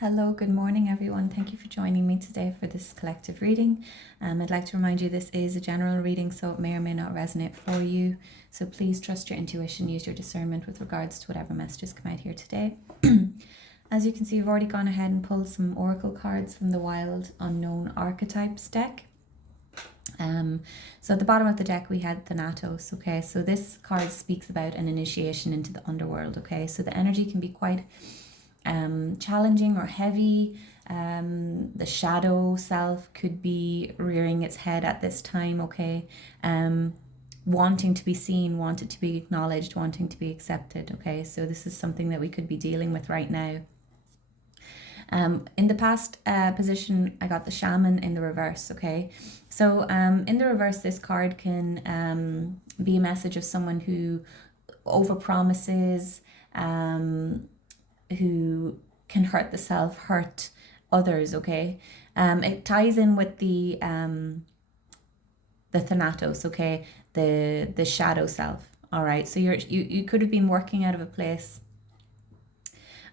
Hello, good morning everyone. Thank you for joining me today for this collective reading. I'd like to remind you this is a general reading, so it may or may not resonate for you. So please trust your intuition, use your discernment with regards to whatever messages come out here today. As you can see, we've already gone ahead and pulled some oracle cards from the Wild Unknown Archetypes deck. So at the bottom of the deck we had Thanatos, okay? So this card speaks about an initiation into the underworld, okay? So the energy can be quite challenging or heavy. The shadow self could be rearing its head at this time, okay? Wanting to be seen, wanting to be acknowledged, wanting to be accepted, okay? So this is something that we could be dealing with right now. In the past position, I got the Shaman in the reverse, okay? So in the reverse, this card can be a message of someone who overpromises, who can hurt the self, hurt others, okay? It ties in with the Thanatos, okay? The shadow self, all right? So you could have been working out of a place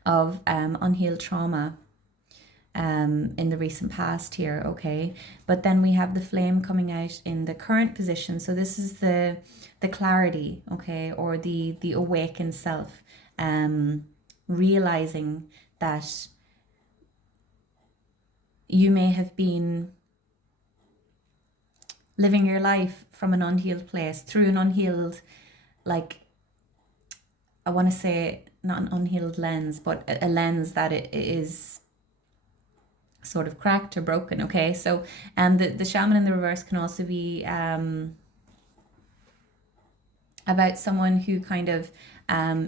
of unhealed trauma in the recent past here, okay? But then we have the flame coming out in the current position. So this is the clarity, okay? Or the awakened self, realizing that you may have been living your life from an unhealed place, through an unhealed, like, I want to say not an unhealed lens, but a lens that it is sort of cracked or broken, okay? So the Shaman in the reverse can also be about someone who kind of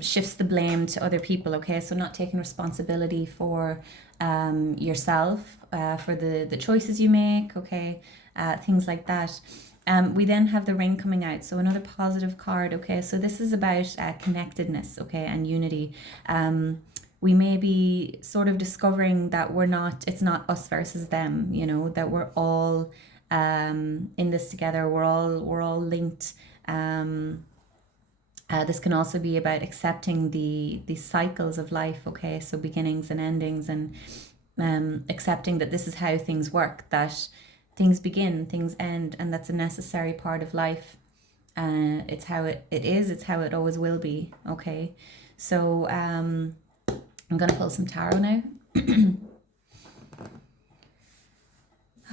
shifts the blame to other people, okay? So not taking responsibility for yourself, for the choices you make, okay? Things like that. We then have the Ring coming out, so another positive card, okay? So this is about connectedness, okay, and unity. We may be sort of discovering that it's not us versus them, you know, that we're all in this together, we're all linked. This can also be about accepting the cycles of life, okay? So beginnings and endings, and accepting that this is how things work, that things begin, things end, and that's a necessary part of life. It's how it is, it's how it always will be, okay? So I'm going to pull some tarot now.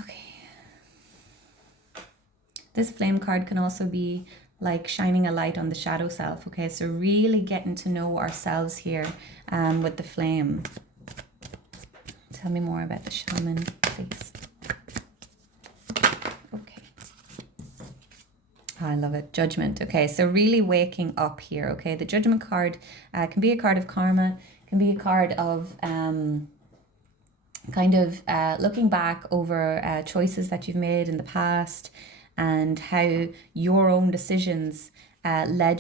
Okay. This flame card can also be like shining a light on the shadow self, okay? So really getting to know ourselves here with the flame. Tell me more about the Shaman, please. Okay. Oh, I love it. Judgment. Okay, so really waking up here, okay? The Judgment card can be a card of karma, can be a card of kind of looking back over choices that you've made in the past, and how your own decisions led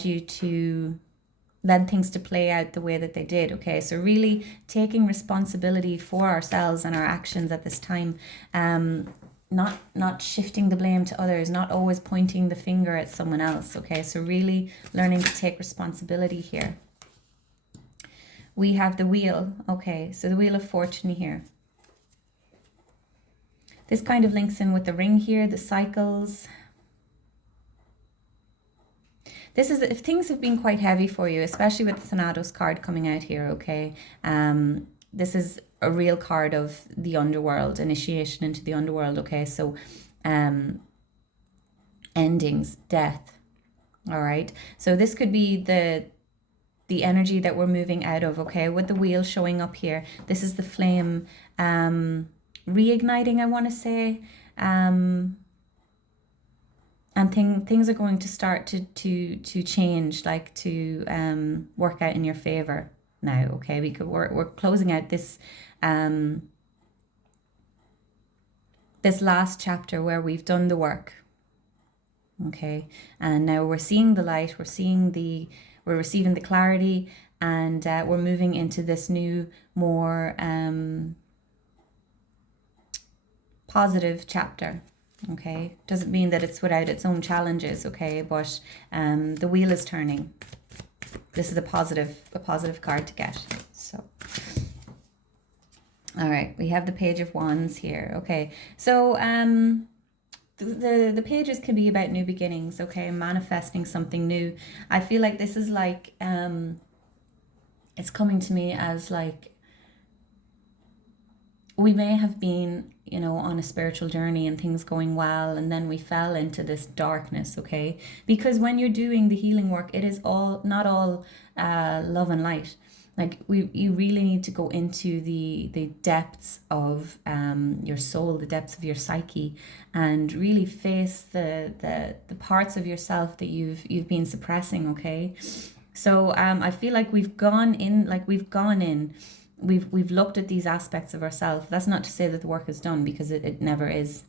things to play out the way that they did, okay? So really taking responsibility for ourselves and our actions at this time, not shifting the blame to others, not always pointing the finger at someone else, okay? So really learning to take responsibility here. We have the Wheel, okay? So the Wheel of Fortune here. This kind of links in with the Ring here, the cycles. This is if things have been quite heavy for you, especially with the Thanatos card coming out here, okay? This is a real card of the underworld, initiation into the underworld, okay? So endings, death, all right? So this could be the energy that we're moving out of, okay? With the Wheel showing up here, this is the flame reigniting, I want to say, and things are going to start to change, like to work out in your favor now, okay? We're closing out this this last chapter where we've done the work, okay? And now we're seeing the light, we're receiving the clarity, and we're moving into this new, more positive chapter, okay? Doesn't mean that it's without its own challenges, okay? But the wheel is turning. This is a positive card to get. So All right, we have the Page of Wands here. Okay, so the pages can be about new beginnings. Okay, manifesting something new. I feel like this is like it's coming to me as like we may have been, you know, on a spiritual journey and things going well, and then we fell into this darkness. Okay, because when you're doing the healing work, it is all not all love and light. Like you really need to go into the depths of your soul, the depths of your psyche, and really face the parts of yourself that you've been suppressing. Okay, so I feel like we've looked at these aspects of ourselves. That's not to say that the work is done, because it never is.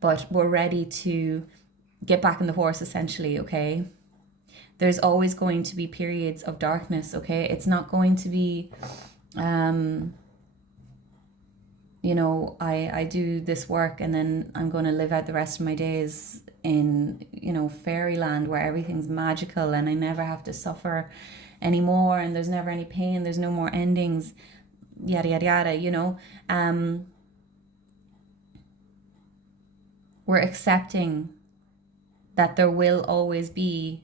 But we're ready to get back on the horse, essentially. Okay, there's always going to be periods of darkness. Okay, it's not going to be you know, I do this work and then I'm going to live out the rest of my days in, you know, fairyland where everything's magical and I never have to suffer anymore and there's never any pain, there's no more endings, yada yada yada, you know. We're accepting that there will always be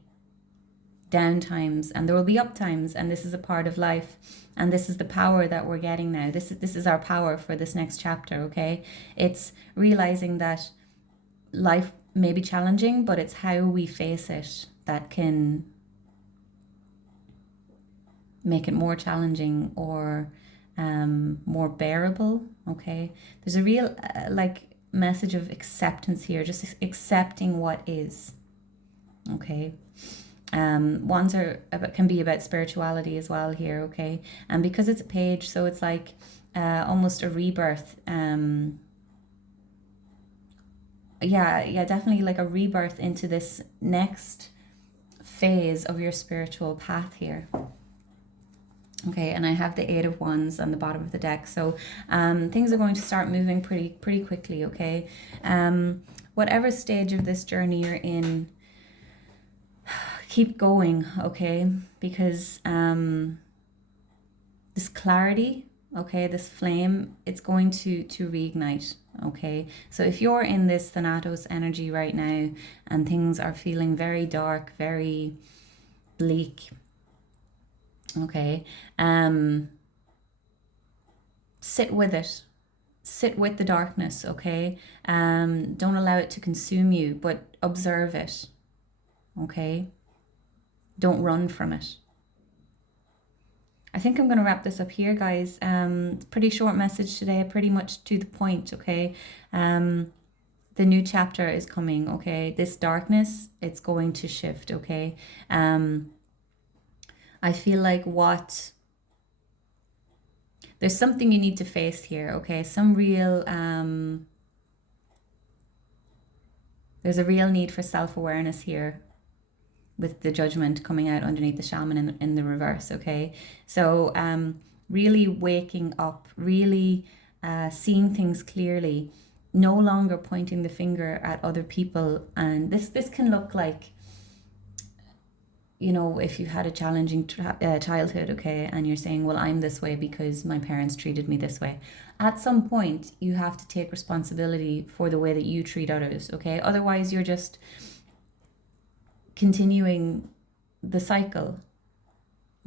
down times and there will be up times, and this is a part of life, and this is the power that we're getting now. This is our power for this next chapter. Okay, it's realizing that life may be challenging, but it's how we face it that can make it more challenging or more bearable. Okay, there's a real like message of acceptance here, just accepting what is. Okay, wands can be about spirituality as well here. Okay, and because it's a page, so it's like almost a rebirth. Yeah, definitely like a rebirth into this next phase of your spiritual path here. Okay, and I have the Eight of Wands on the bottom of the deck, so things are going to start moving pretty quickly. Okay, whatever stage of this journey you're in, keep going. Okay, because this clarity, okay, this flame, it's going to reignite. Okay, so if you're in this Thanatos energy right now and things are feeling very dark, very bleak, okay, sit with it, sit with the darkness. Okay, don't allow it to consume you, but observe it. Okay, don't run from it. I think I'm going to wrap this up here, guys. Pretty short message today, pretty much to the point. Okay, the new chapter is coming. Okay, this darkness, it's going to shift. Okay, I feel like there's something you need to face here. Okay, some real there's a real need for self-awareness here, with the Judgment coming out underneath the Shaman in the reverse. Okay, so really waking up, really seeing things clearly, no longer pointing the finger at other people. And this can look like, you know, if you've had a challenging childhood, okay, and you're saying, well, I'm this way because my parents treated me this way. At some point, you have to take responsibility for the way that you treat others. Okay, otherwise you're just continuing the cycle.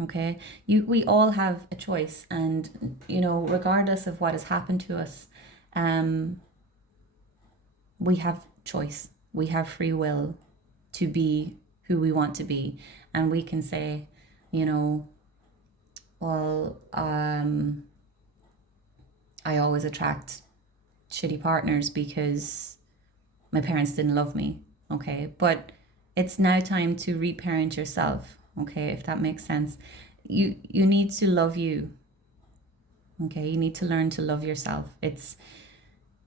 Okay, we all have a choice, and you know, regardless of what has happened to us, we have choice, we have free will to be who we want to be. And we can say, you know, well, I always attract shitty partners because my parents didn't love me. Okay, but it's now time to reparent yourself. Okay, if that makes sense. You need to love you. Okay, you need to learn to love yourself.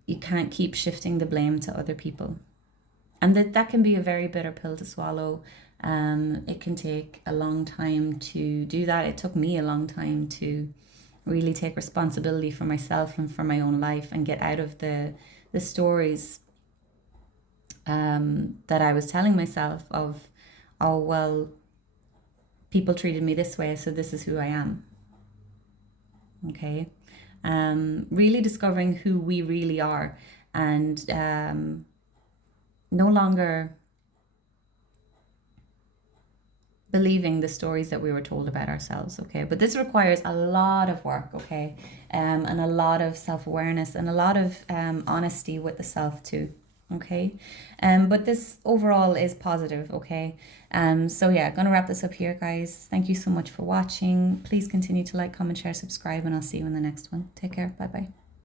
You can't keep shifting the blame to other people. And that can be a very bitter pill to swallow. It can take a long time to do that. It took me a long time to really take responsibility for myself and for my own life and get out of the stories that I was telling myself of, oh, well, people treated me this way, so this is who I am. Okay. really discovering who we really are, and no longer believing the stories that we were told about ourselves. Okay, but this requires a lot of work. Okay, and a lot of self-awareness and a lot of honesty with the self too. Okay, but this overall is positive. Okay, so yeah, gonna wrap this up here, guys. Thank you so much for watching. Please continue to like, comment, share, subscribe, and I'll see you in the next one. Take care. Bye bye.